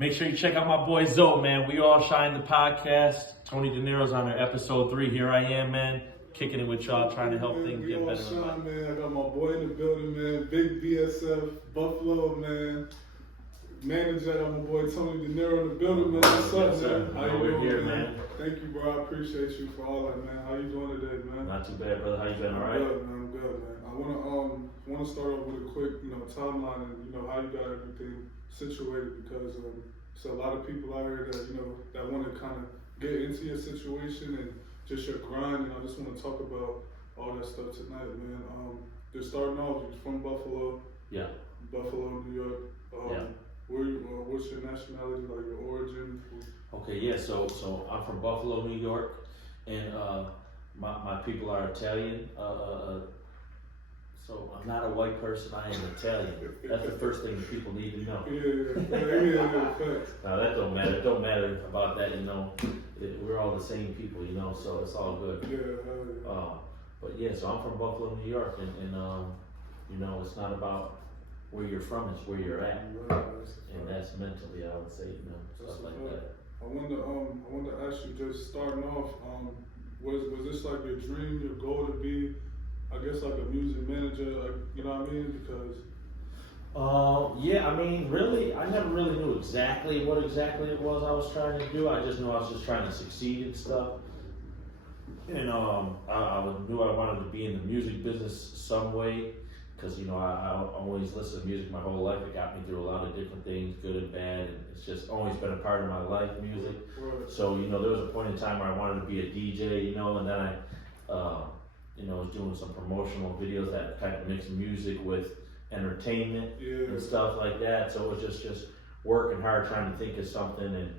Make sure you check out my boy Zoe, man. We All Shine the podcast. Tony Deniro's on there, episode 3. Here I am, man. Kicking it with y'all, trying to help things get better. We All Shine, man. I got my boy in the building, man. Big BSF, Buffalo, man. Manager, I got my boy Tony Deniro in the building, man. What's up, man? How you doing, here, man? Thank you, bro. I appreciate you for all that, man. How you doing today, man? Not too bad, brother. How you been? All right? I'm good, man. I wanna start off with a quick, timeline and how you got everything situated because so a lot of people out here that that want to kind of get into your situation and just your grind, and I just want to talk about all that stuff tonight, man. Just starting off, you're from Buffalo. Yeah. Buffalo, New York. Yeah. What's your nationality, like your origin? Okay, yeah. So I'm from Buffalo, New York, and my people are Italian. So I'm not a white person. I am Italian. That's the first thing that people need to know. Yeah. Now that don't matter. It don't matter about that. We're all the same people. So it's all good. Yeah. But yeah, so I'm from Buffalo, New York, and it's not about where you're from, it's where you're at, and that's mentally, I would say, stuff like that. I wanted to ask you, just starting off, was this like your dream, your goal to be, I guess, like a music manager, like, you know what I mean? Because yeah, I mean, really, I never really knew exactly what it was I was trying to do. I just knew I was just trying to succeed and stuff. And I knew I wanted to be in the music business some way, because I always listened to music my whole life. It got me through a lot of different things, good and bad, and it's just always been a part of my life, music. Right. So there was a point in time where I wanted to be a DJ, and then I was doing some promotional videos that kind of mixed music with entertainment and stuff like that. So it was just working hard, trying to think of something, and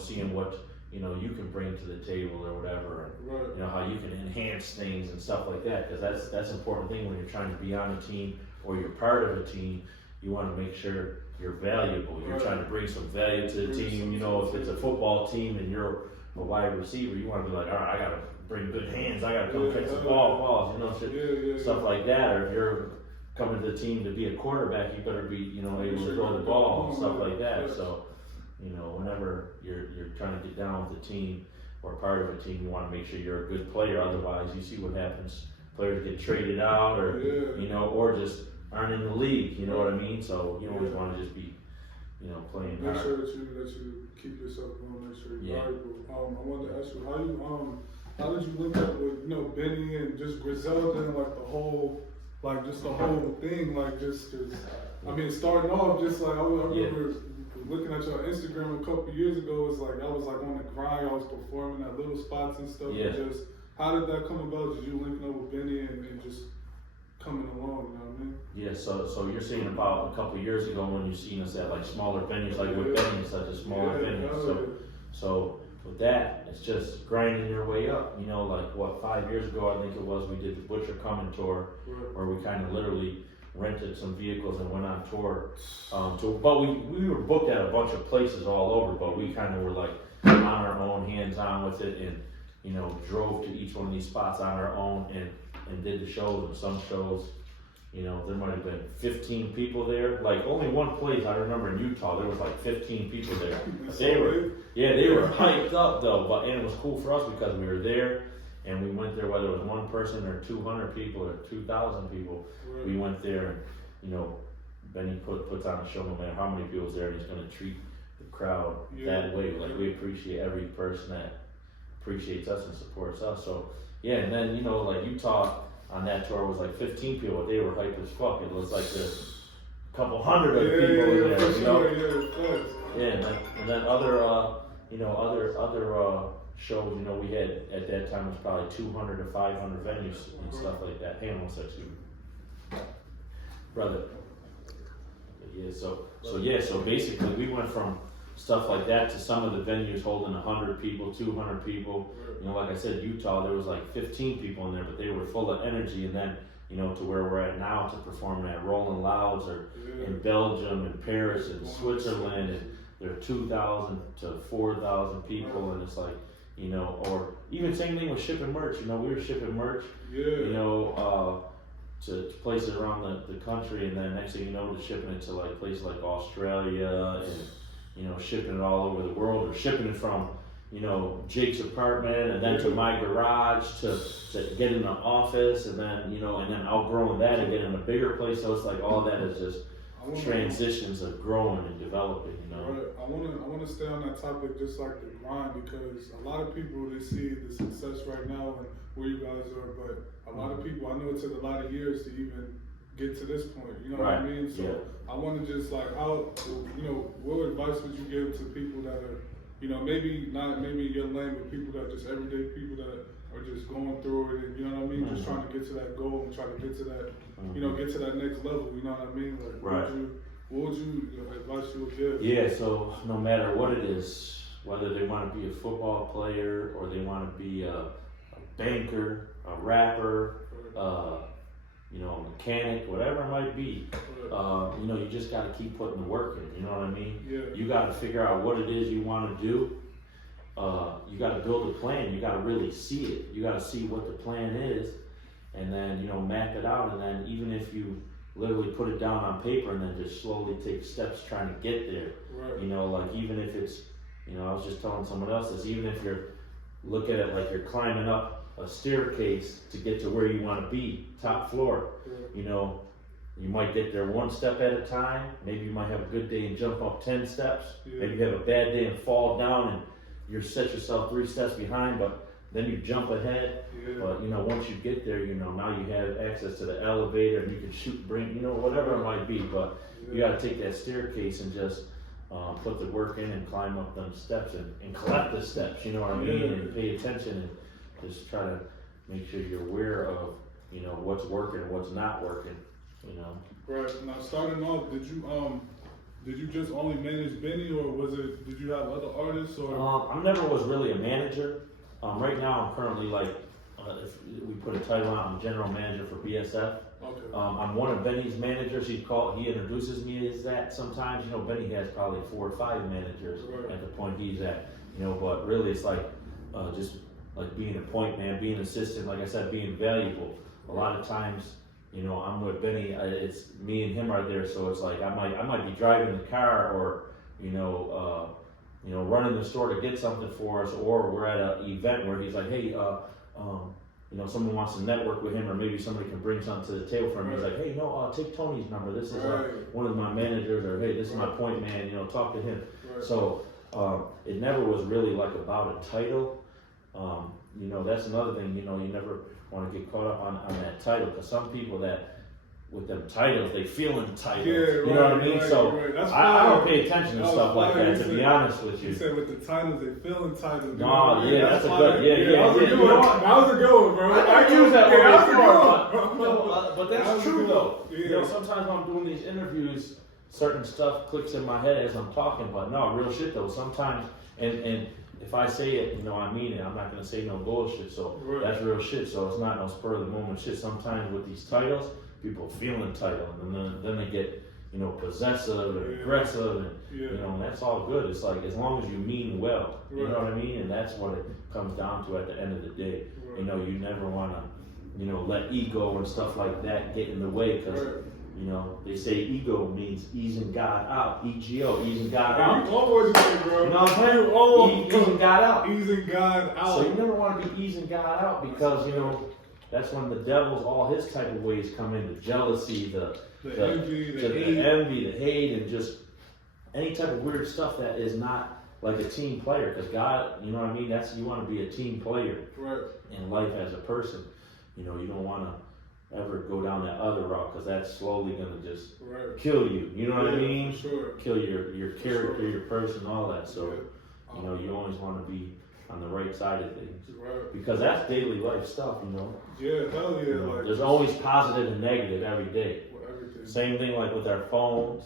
seeing what you can bring to the table or whatever, and how you can enhance things and stuff like that, because that's an important thing when you're trying to be on a team or you're part of a team. You want to make sure you're valuable. You're trying to bring some value to the team. If it's a football team and you're a wide receiver, you want to be like, all right, I gotta bring good hands. I gotta come catch the balls, stuff like that. Or if you're coming to the team to be a quarterback, you better be able to throw the ball and stuff like that. So whenever you're trying to get down with the team or part of a team, you want to make sure you're a good player. Otherwise, you see what happens. Players get traded out, or or just aren't in the league. You know what I mean? So you always want to just be, playing hard. Make sure that you keep yourself going. Make sure you're valuable. I wanted to ask you how did you link up with Benny and just Griselda and like the whole thing, like just cause I mean starting off just like I remember. Looking at your Instagram a couple years ago, it's like I was like on the grind. I was performing at little spots and stuff. Yeah. And just how did that come about? Did you linking up with Benny and just coming along? You know what I mean? Yeah. So you're saying about a couple years ago when you seen us at like smaller venues, like with Benny, such a smaller venue. So with that, it's just grinding your way up. Like 5 years ago, I think it was, we did the Butcher Coming tour, where we kind of literally rented some vehicles and went on tour. But we were booked at a bunch of places all over, but we kind of were like on our own, hands-on with it, and drove to each one of these spots on our own and did the shows. And some shows, there might have been 15 people there. Like only one place I remember in Utah, there was like 15 people there. They were hyped up though, and it was cool for us because we were there. And we went there, whether it was one person or 200 people or 2,000 people, we went there and, Benny puts on a show no matter how many people's there, and he's going to treat the crowd that way. Like, we appreciate every person that appreciates us and supports us. So, yeah, and then, like Utah on that tour was like 15 people, but they were hyped as fuck. It was like a couple hundred of people there, and then other shows, we had at that time was probably 200 to 500 venues and stuff like that. Hang on one second, brother. So basically we went from stuff like that to some of the venues holding 100 people, 200 people. Like I said, Utah, there was like 15 people in there, but they were full of energy. And then, to where we're at now to perform at Rolling Louds or in Belgium and Paris and Switzerland, and there are 2,000 to 4,000 people, and it's like, or even same thing with shipping merch. We were shipping merch, to places around the country, and then next thing you know, we're shipping it to like places like Australia and shipping it all over the world, or shipping it from, Jake's apartment and then to my garage to get in the office, and then, and then outgrowing that and getting in a bigger place. So it's like all that is just transitions of growing and developing, Right. I wanna stay on that topic, just like the grind, because a lot of people, they see the success right now and where you guys are, but a lot of people, I know it took a lot of years to even get to this point, you know what I mean? So I wanna just like, what advice would you give to people that are, maybe not maybe in your lane, but people that are just everyday people that are just going through it, and you know what I mean, just trying to get to that goal and try to get to that, get to that next level, you know what I mean? Like, what would you advice you would give? Yeah, so no matter what it is, whether they want to be a football player or they want to be a banker, a rapper, a mechanic, whatever it might be, you just got to keep putting the work in, you know what I mean? Yeah. You got to figure out what it is you want to do. You got to build a plan. You got to really see it. You got to see what the plan is, and then, map it out. And then even if you literally put it down on paper and then just slowly take steps trying to get there. Right. Like even if it's, I was just telling someone else this, even if you're, look at it like you're climbing up a staircase to get to where you want to be, top floor, you might get there one step at a time. Maybe you might have a good day and jump up 10 steps. Maybe you have a bad day and fall down and you set yourself 3 steps behind, but then you jump ahead. But once you get there, now you have access to the elevator and you can shoot, bring, whatever it might be. But you got to take that staircase and just put the work in and climb up them steps and collect the steps. You know what I mean? And pay attention and just try to make sure you're aware of what's working and what's not working. Right. Now, starting off, did you just only manage Benny, or did you have other artists, or? I never was really a manager. Right now, I'm currently if we put a title on, I'm general manager for BSF. Okay. I'm one of Benny's managers. He introduces me as that sometimes. Benny has probably 4 or 5 managers at the point he's at. But really it's like just like being a point man, being an assistant, like I said, being valuable. A lot of times, I'm with Benny. It's me and him are there, so it's like I might be driving the car, or running the store to get something for us, or we're at an event where he's like, hey, someone wants to network with him, or maybe somebody can bring something to the table for him. He's like, hey, take Tony's number. This is one of my managers, or hey, this is my point man. Talk to him. So it never was really like about a title. That's another thing. You never want to get caught up on that title, because some people that with them titles, they feel entitled. You know what I mean? I don't pay attention to stuff like that, to be honest with you. You said with the titles, they feel entitled. That's a good, that was a good one, bro. I use that one. But that's true though. Sometimes when I'm doing these interviews, certain stuff clicks in my head as I'm talking, but no, real shit though. Sometimes, and if I say it, I mean it. I'm not gonna say no bullshit. So that's real shit. So it's not no spur of the moment shit. Sometimes with these titles, people feel entitled, and then they get, possessive and aggressive, and that's all good. It's like, as long as you mean well, you know what I mean? And that's what it comes down to at the end of the day. You never want to, let ego and stuff like that get in the way, because, they say ego means easing God out. EGO, easing God out. You always say, bro. You know what I'm saying? Easing God out. Easing God out. So you never want to be easing God out, because, that's when the devil's, all his type of ways come in: the jealousy, the envy, the hate, and just any type of weird stuff that is not like a team player. Because God, you know what I mean? You want to be a team player in life as a person. You don't want to ever go down that other route, because that's slowly going to just kill you. You know what I mean? Kill your character, your person, all that. So, you always want to be on the right side of things. Because that's daily life stuff, Yeah, hell yeah. There's always positive and negative every day. Same thing like with our phones,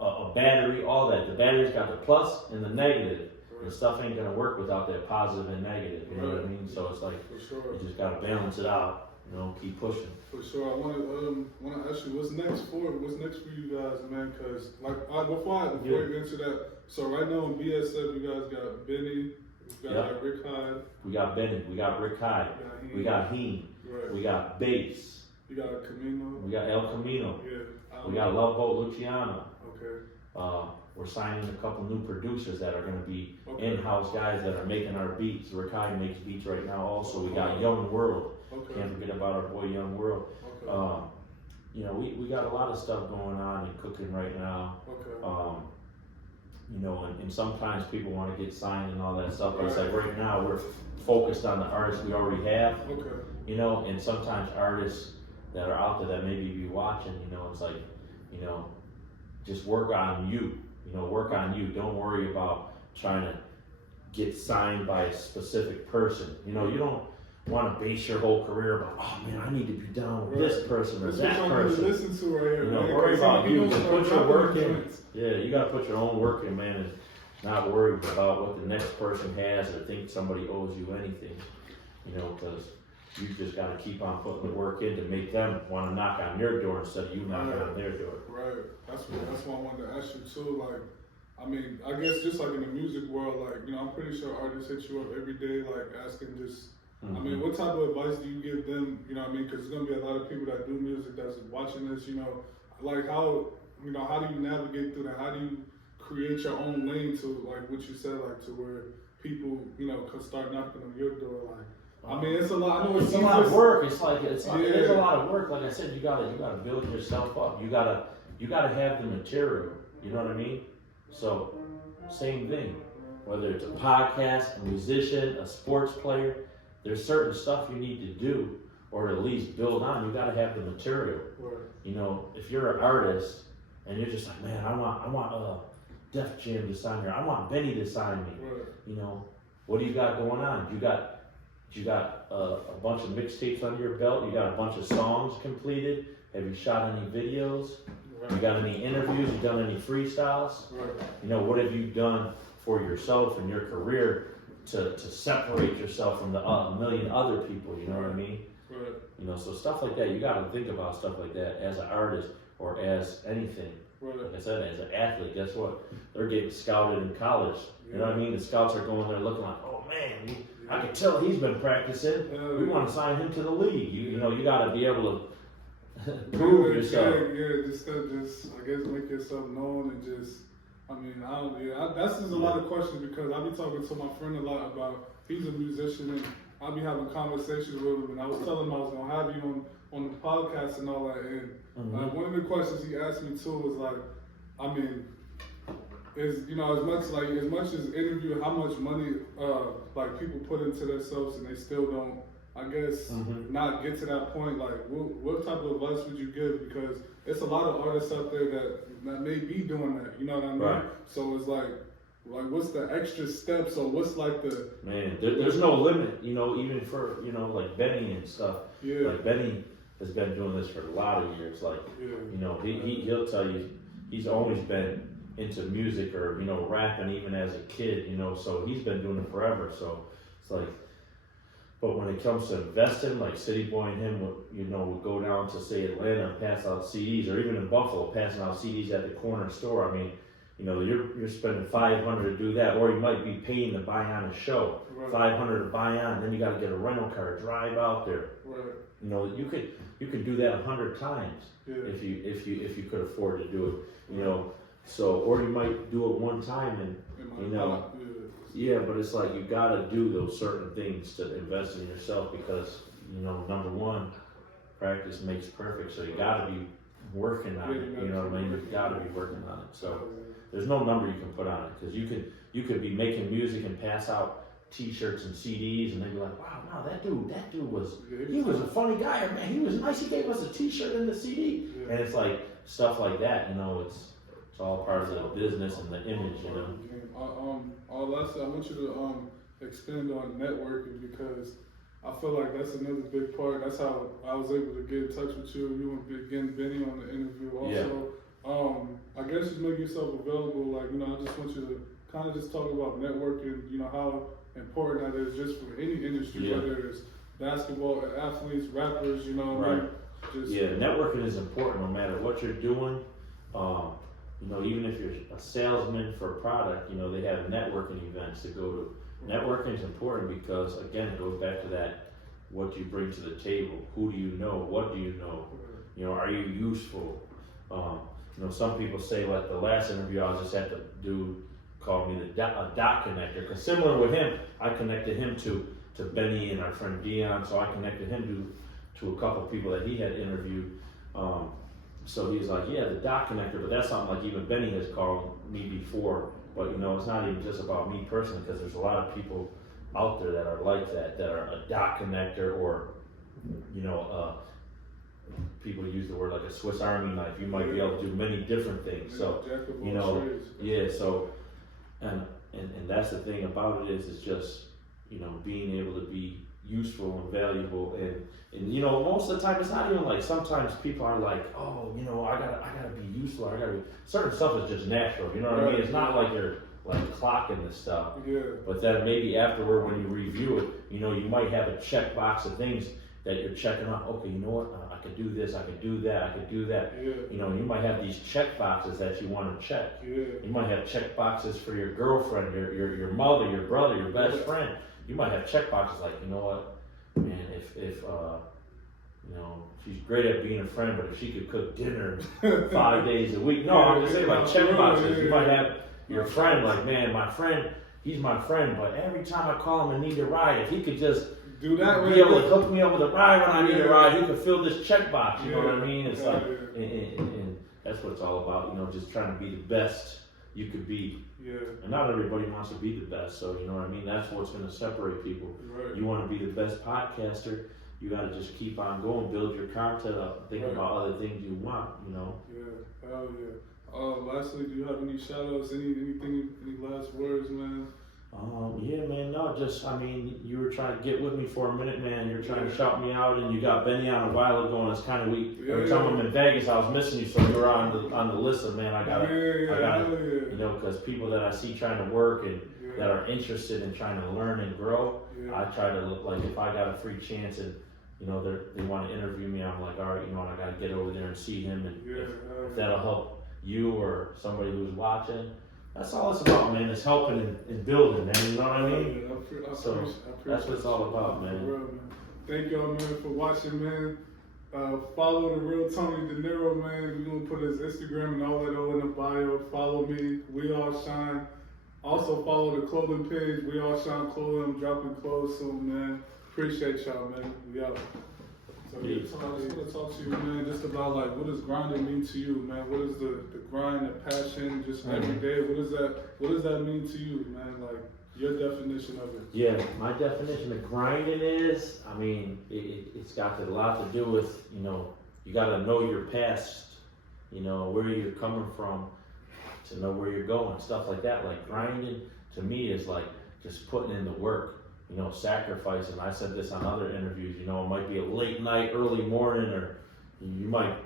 a battery, all that. The battery's got the plus and the negative. And stuff ain't gonna work without that positive and negative. You know what I mean? So it's like, you just gotta balance it out. Keep pushing. For sure. I want to ask you, what's next for you guys, man? Because before we get into that, so right now in BSF, you guys got Benny. We got Rick Hyde. We got Benny. We got Rick Hyde. We got Heen. We got Bass. We got Camino. We got El Camino. Yeah. We got Love Boat Luciano. Okay. we're signing a couple new producers that are gonna be Okay. in-house guys that are making our beats. Rakai makes beats right now also. We got Young World. Okay. Can't forget about our boy Young World. Okay. You know, we got a lot of stuff going on and cooking right now. Okay. You know, and sometimes people wanna get signed and all that stuff, but it's Right. like right now, we're focused on the artists we already have. Okay. You know, and sometimes artists that are out there that maybe be watching, you know, it's like, you know, just work on you, work on you. Don't worry about trying to get signed by a specific person. You know, you don't want to base your whole career about, oh man, I need to be down with this person or that person. Listen to right here, You know, man, worry about you. Just put your work in. joints. Yeah, you gotta put your own work in, man, and not worry about what the next person has or think somebody owes you anything. You know, because you just gotta keep on putting the work in to make them wanna knock on your door instead of you knocking on their door. Right. That's why I wanted to ask you too. Like, I mean, I guess just like in the music world, like, I'm pretty sure artists hit you up every day, like asking just. I mean, what type of advice do you give them? You know what I mean? Because there's gonna be a lot of people that do music that's watching this. Like how do you navigate through that? How do you create your own lane to like what you said, like to where people can start knocking on your door? Like, I mean, it's a lot. I know it's a lot of work. It's a lot of work. Like I said, you gotta build yourself up. You gotta have the material. You know what I mean? So, same thing. Whether it's a podcast, a musician, a sports player, there's certain stuff you need to do, or at least build on. You gotta have the material. Right. You know, if you're an artist and you're just like, man, I want Def Jam to sign me. I want Benny to sign me. Right. You know, what do you got going on? You got a bunch of mixtapes under your belt. You got a bunch of songs completed. Have you shot any videos? Right. You got any interviews? You done any freestyles? Right. You know, what have you done for yourself and your career to separate yourself from the million other people? You know what I mean? Right. You know, so stuff like that. You got to think about stuff like that as an artist or as anything. Right. Like I said, as an athlete, guess what? They're getting scouted in college. You know what I mean? The scouts are going there looking like, oh man, I can tell he's been practicing. We want to sign him to the league. You know, you got to be able to prove yourself. Just I guess make yourself known and just. I mean, that's just a lot of questions because I be talking to my friend a lot about. He's a musician and I be having conversations with him, and I was telling him I was gonna have you on the podcast and all that. And one of the questions he asked me too was like, I mean, is as much as interview, how much money like people put into themselves and they still don't, I guess, not get to that point. Like, what type of advice would you give? Because it's a lot of artists out there that may be doing that. You know what I mean? Right. So it's like what's the extra steps or what's like the man? There's no limit. You know, even for like Benny and stuff. Yeah. Like Benny has been doing this for a lot of years. Like he'll tell you he's always been into music or rapping even as a kid. So he's been doing it forever. So it's like. But when it comes to investing, like City Boy and him would go down to say Atlanta and pass out CDs, or even in Buffalo passing out CDs at the corner store. I mean, you're spending $500 to do that, or you might be paying to buy on a show, right. $500 to buy on, then you got to get a rental car, drive out there. Right. You could do that 100 times if you could afford to do it. So or you might do it one time and Yeah, but it's like you gotta do those certain things to invest in yourself because, number one, practice makes perfect. So you gotta be working on it. You know what I mean? You gotta be working on it. So there's no number you can put on it because you could be making music and pass out T-shirts and CDs and they'd be like, wow, no, that dude was a funny guy, or man, he was nice. He gave us a T-shirt and the CD, and it's like stuff like that. It's all part of the business and the image. Lastly, I want you to expand on networking because I feel like that's another big part. That's how I was able to get in touch with you. You and again Benny on the interview also. Yeah. I guess just make yourself available. Like I just want you to kind of just talk about networking. How important that is just for any industry, whether it's basketball, athletes, rappers. Right. Networking is important no matter what you're doing. Even if you're a salesman for a product, they have networking events to go to. Networking is important because, again, it goes back to that, what you bring to the table. Who do you know? What do you know? Are you useful? you know, some people say like the last interview I just had to do called me a dot connector, because similar with him, I connected him to Benny and our friend Dion, so I connected him to a couple of people that he had interviewed. So he's like, yeah, the dot connector, but that's something like even Benny has called me before. But you know, it's not even just about me personally, because there's a lot of people out there that are like that are a dot connector, or you know, people use the word like a Swiss Army knife. You might be able to do many different things. So you know, yeah. So and that's the thing about it is, it's just, you know, being able to be useful and valuable, and you know, most of the time it's not even like, sometimes people are like, oh, you know, I gotta be useful, certain stuff is just natural, you know what I mean? It's not like you're like clocking this stuff. Yeah. But then maybe afterward when you review it, you know, you might have a checkbox of things that you're checking off. Okay, you know what? I could do this, I could do that, I could do that. Yeah. You know, you might have these check boxes that you want to check. Yeah. You might have check boxes for your girlfriend, your mother, your brother, your best friend. You might have check boxes like, you know what, man, if you know, she's great at being a friend, but if she could cook dinner 5 days a week. No, I'm just saying like check boxes. You might have your friend like, man, my friend, he's my friend, but every time I call him and need a ride, if he could just do that, be able to hook me up with a ride when I need a ride, he could fill this check box, you know what I mean? It's like, and that's what it's all about, you know, just trying to be the best you could be. Yeah. And not everybody wants to be the best, so you know what I mean? That's what's going to separate people. Right. You want to be the best podcaster, you got to just keep on going, build your content up, think about other things you want, you know? Yeah, hell yeah. Lastly, do you have any shout outs, any last words, man? Yeah, man, no, just, I mean, you were trying to get with me for a minute, man. You're trying to shout me out, and you got Benny on a while ago, and it's kind of weak. Every time I'm in Vegas, I was missing you, so you were on the list of, man, I gotta, you know, because people that I see trying to work and that are interested in trying to learn and grow, I try to look like, if I got a free chance and, you know, they want to interview me, I'm like, all right, you know what, I gotta get over there and see him, and if that'll help you or somebody who's watching. That's all it's about, man. It's helping and building, man. You know what I mean? So that's what it's all about, man. Thank y'all, man, for watching, man. Follow the real Tony Deniro, man. We're gonna put his Instagram and all that all in the bio. Follow me. We All Shine. Also follow the clothing page. We All Shine Clothing. I'm dropping clothes soon, man. Appreciate y'all, man. We out. So I just want to talk to you, man, just about like, what does grinding mean to you, man? What is the grind, the passion, just every day? What does that mean to you, man? Like your definition of it? Yeah, my definition of grinding is, I mean, it's got a lot to do with, you know, you got to know your past, you know, where you're coming from, to know where you're going, stuff like that. Like grinding to me is like just putting in the work. You know, sacrificing. I said this on other interviews, you know, it might be a late night, early morning, or you might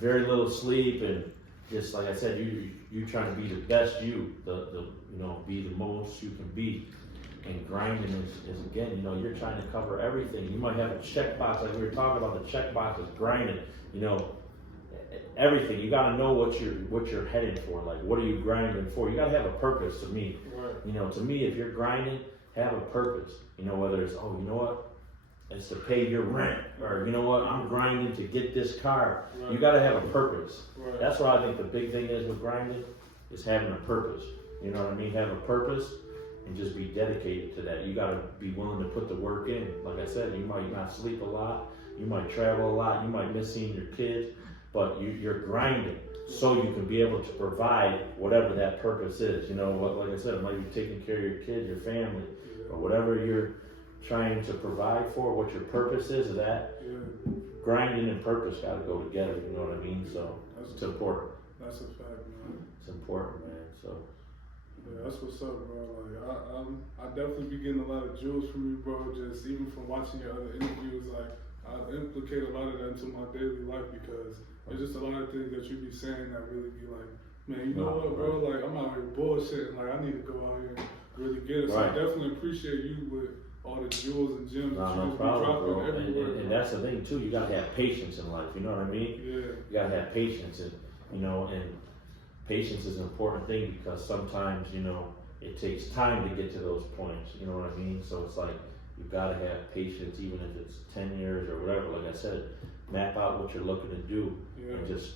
very little sleep, and just like I said, you trying to be the best you, you know, be the most you can be. And grinding is again, you know, you're trying to cover everything. You might have a checkbox, like we were talking about, the checkbox is grinding, you know, everything. You got to know what you're heading for. Like, what are you grinding for? You got to have a purpose. To me, you know, to me, if you're grinding, have a purpose, you know, whether it's, oh, you know what, it's to pay your rent, or you know what, I'm grinding to get this car. You got to have a purpose. That's what I think the big thing is with grinding, is having a purpose. You know what I mean? Have a purpose and just be dedicated to that. You got to be willing to put the work in. Like I said, you might not sleep a lot, you might travel a lot, you might miss seeing your kids, but you're grinding so you can be able to provide whatever that purpose is. You know, like I said, it might be taking care of your kids, your family, or whatever you're trying to provide for, what your purpose is, that grinding and purpose got to go together, you know what I mean? So it's important. That's a fact, man. It's important, man. So yeah, that's what's up, bro. Like I definitely be getting a lot of jewels from you, bro. Just even from watching your other interviews, like I implicate a lot of that into my daily life, because there's just a lot of things that you be saying that really be like, man, you know what, bro? Like I'm out here bullshitting. Like I need to go out here and really get it. So I definitely appreciate you with all the jewels and gems that you just be dropping everywhere. And that's the thing too. You gotta have patience in life. You know what I mean? Yeah. You gotta have patience, and you know, and patience is an important thing, because sometimes, you know, it takes time to get to those points. You know what I mean? So it's like you gotta have patience, even if it's 10 years or whatever. Like I said, map out what you're looking to do, and just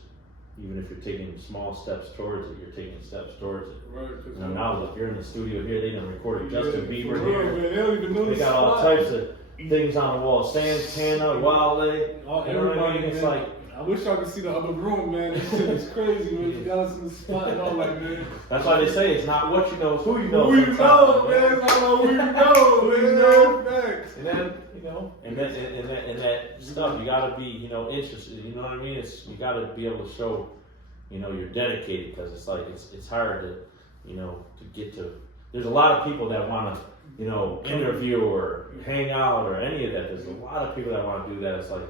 even if you're taking small steps towards it, you're taking steps towards it. Right. Now, if you're in the studio here, they done recorded Justin Bieber for real, here. man. They don't even know They the got all spot. types of things on the wall. Santana, Wale. You know what I mean? It's man. like, I wish I could see the other room, man. This shit is crazy, man. You got us in the spot and all like, man. that's why they say it's not what you know, it's who you know. Who you sometimes, know, man. It's all about who you know, man. Facts. And then, you know, and that stuff, you gotta be, you know, interested. You know what I mean? You gotta be able to show, you know, you're dedicated, because it's like it's hard to, you know, to get to. There's a lot of people that want to, you know, interview or hang out or any of that. There's a lot of people that want to do that. It's like,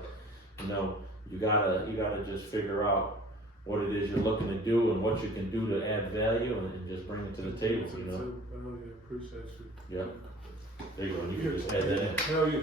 you know, you gotta just figure out what it is you're looking to do and what you can do to add value and just bring it to the table. You know. Hell yeah, appreciate you. Yeah. There you go. You can just add that in. Hell yeah.